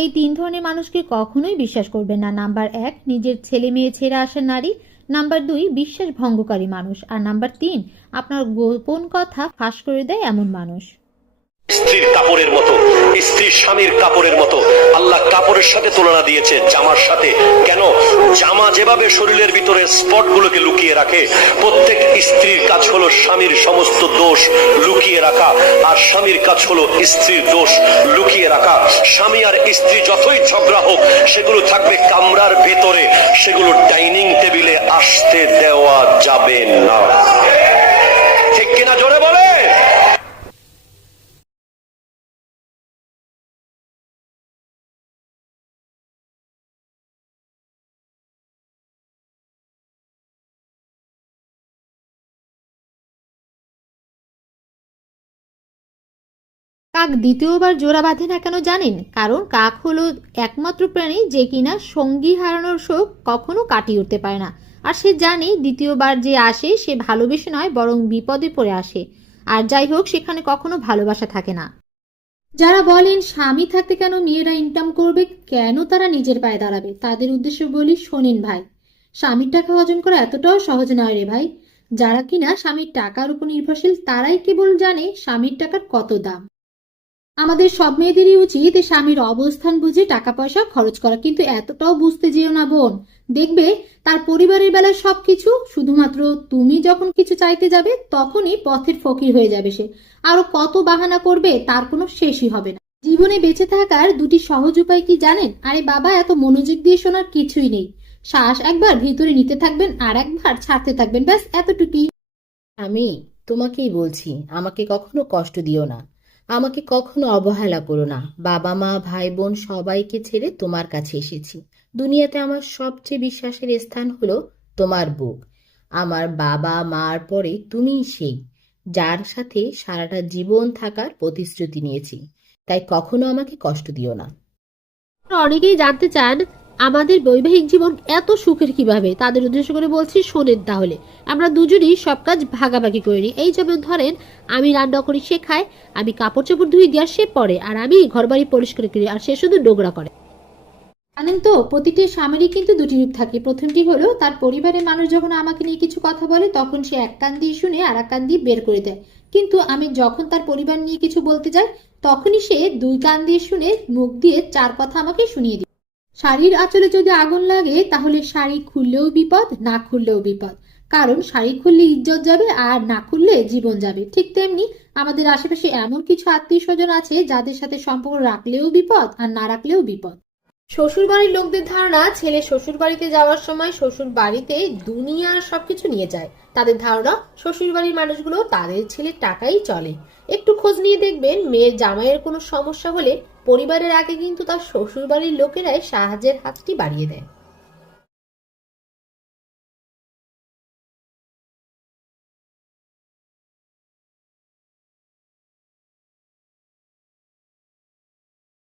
এই তিন ধরনের মানুষকে কখনোই বিশ্বাস করবেন না। নাম্বার এক, নিজের ছেলে মেয়ে ছেড়ে আসা নারী। নাম্বার দুই, বিশ্বাস ভঙ্গকারী মানুষ। আর নাম্বার তিন, আপনার গোপন কথা ফাঁস করে দেয় এমন মানুষ। স্ত্রীর কাপড়ের মতো স্ত্রীর স্বামীর কাপড়ের মতো। আল্লাহ কাপড়ের সাথে তুলনা দিয়েছে, জামার সাথে। কেন? জামা যেভাবে শরীরের ভিতরে স্পট গুলোকে লুকিয়ে রাখে, প্রত্যেক স্ত্রীর কাজ হলো স্বামীর সমস্ত দোষ লুকিয়ে রাখা, আর স্বামীর কাজ হলো স্ত্রীর দোষ লুকিয়ে রাখা। স্বামী আর স্ত্রী যতই ঝগড়া হোক, সেগুলো থাকবে কামরার ভেতরে। সেগুলো ডাইনিং টেবিলে আসতে দেওয়া যাবে না। কাক দ্বিতীয়বার জোড়া বাঁধে না কেন জানেন? কারণ কাক হলো একমাত্র প্রাণী যে কিনা সঙ্গী হারানোর শোক কখনো কাটিয়ে উঠতে পারে না। আর সে জানে দ্বিতীয়বার যে আসে, সে ভালোবেসে নয়, বরং বিপদে পড়ে আসে। আর যাই হোক, সেখানে কখনো ভালোবাসা থাকে না। যারা বলেন স্বামী থাকতে কেন মেয়েরা ইনকাম করবে, কেন তারা নিজের পায়ে দাঁড়াবে, তাদের উদ্দেশ্য বলি, শোনেন ভাই, স্বামীর টাকা অর্জন করা এতটাও সহজ নয় রে ভাই। যারা কিনা স্বামীর টাকার উপর নির্ভরশীল, তারাই কেবল জানে স্বামীর টাকার কত দাম। আমাদের সব মেয়েদেরই উচিত স্বামীর অবস্থান বুঝে টাকা পয়সা খরচ করা। কিন্তু এতটাও বুঝতে যেও না বোন। দেখবে তার পরিবারের বেলায় সবকিছু, শুধুমাত্র তুমি যখন কিছু চাইতে যাবে, তখনই পথের ফকির হয়ে যাবে সে। আরও কত বাহানা করবে, তার কোনো শেষই হবে না। জীবনে বেঁচে থাকার দুটি সহজ উপায় কি জানেন? আরে বাবা, এত মনোযোগ দিয়ে শোনার কিছুই নেই। শ্বাস একবার ভিতরে নিতে থাকবেন, আর একবার ছাড়তে থাকবেন, ব্যাস এতটুকুই। আমি তোমাকেই বলছি, আমাকে কখনো কষ্ট দিও না। আমাকে কখনো অবহেলা করো না। বাবা, মা, ভাই, বোন, সবাইকে ছেড়ে তোমার কাছে এসেছি। দুনিয়াতে আমার সবচেয়ে বিশ্বাসের স্থান হলো তোমার বুক। আমার বাবা, মার পরে তুমিই সেই, যার সাথে সারাটা জীবন থাকার প্রতিশ্রুতি নিয়েছি। তাই কখনো আমাকে কষ্ট দিও না। অনেকেই জানতে চান আমাদের বৈবাহিক জীবন এত সুখের কীভাবে? তাদের উদ্দেশ্য করে বলছি, শোনেন তাহলে। আমরা দুজনই সব কাজ ভাগাভাগি করে নিই। এই যেমন ধরেন, আমি রান্না করি, সে খায়, আমি কাপড় চোপড় ধুই দিয়ে সে পরে, আর আমি ঘরবাড়ি পরিষ্কার করি, আর সে শুধু নোংরা করে। জানেন তো, প্রতিটি স্বামীরই কিন্তু দুটি রূপ থাকে। প্রথমটি হলো, তার পরিবারের মানুষ যখন আমাকে নিয়ে কিছু কথা বলে, তখন সে এক কান দিয়ে শুনে আর এক কান দিয়ে বের করে দেয়। কিন্তু আমি যখন তার পরিবার নিয়ে কিছু বলতে যাই, তখনই সে দুই কান দিয়ে শুনে, মুখ দিয়ে চার কথা আমাকে শুনিয়ে শাড়ির আঁচলে যদি আগুন লাগে, তাহলে শাড়ি খুললেও বিপদ, না খুললেও বিপদ। কারণ শাড়ি খুললে ইজ্জত যাবে আর না খুললে জীবন যাবে। ঠিক তেমনি আমাদের আশেপাশে এমন কিছু আত্মীয় স্বজন আছে যাদের সাথে সম্পর্ক রাখলেও বিপদ আর না রাখলেও বিপদ। শ্বশুর বাড়ির লোকদের ধারণা, ছেলে শ্বশুর বাড়িতে যাওয়ার সময় শ্বশুর বাড়িতে দুনিয়ার সবকিছু নিয়ে যায়। তাদের ধারণা শ্বশুর বাড়ির মানুষগুলো তাদের ছেলের টাকাই চলে। খোঁজ নিয়ে দেখবেন মেয়ের জামাইয়ের কোনো সমস্যা হলে পরিবারের আগে কিন্তু তার শ্বশুর বাড়ির লোকেরাই সাহায্যের হাতটি বাড়িয়ে দেয়।